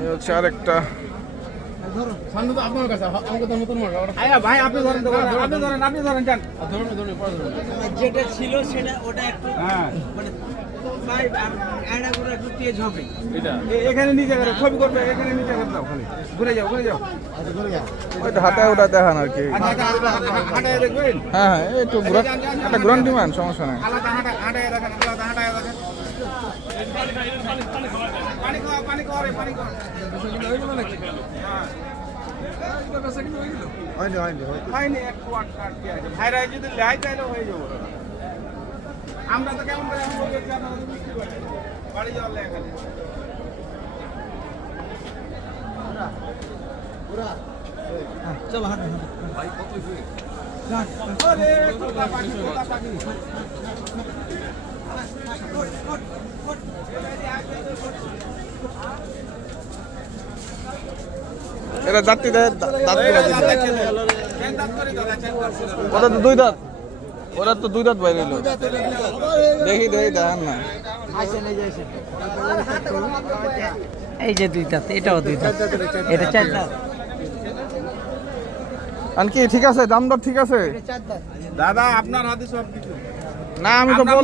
এই হচ্ছে আরেকটা। ভাই আপনি ধরেন আপনি ধরেন যান। যেটা ছিল সেটা ওটা একটু মানে ভাই আয়নাগুলো একটু তেজ হবে। এখানে নিচে করে ছবি করবে, এখানে নিচে করে দাও খালি। ঘুরে যাও ঘুরে যাও। ওইটা হাতায় ওটা দেখান আর কি। হাঁটায় দেখবেন। হ্যাঁ হ্যাঁ, এই তো ঘোরা একটা গ্রান্ড ডিমান্ড, সমস্যা নাই। আলাদা হাঁটায় দেখেন, আলাদা হাঁটায় দেখেন। পানি খাওয়া পানি খাওয়া রে পানি খাওয়া। হয়নি একটু আটকে আছে। ভাইরা যদি লাই তাইলে হয়ে যাবো। আমরা তো কেমন করে বলছি আপনারা তো বুঝতে পারছেন। বাড়ি যাওয়ার লাগে খালি। চলো হাঁটো আরে কোথা পাখি কোথা পাখি। এটা দাঁতটি দেয়, দাঁত গুলা দিতে। ওটা তো দুই দাঁত, ওরা তো দুই দাঁত বাইরে এলো। দেখি দেখান না। এই যে দুই দাঁত, এটাও দুই দাঁত, এটা চার দাঁত। আর কি ঠিক আছে, দাম দর ঠিক আছে? দাদা আপনার হাতে সব কিছু। না আমি তো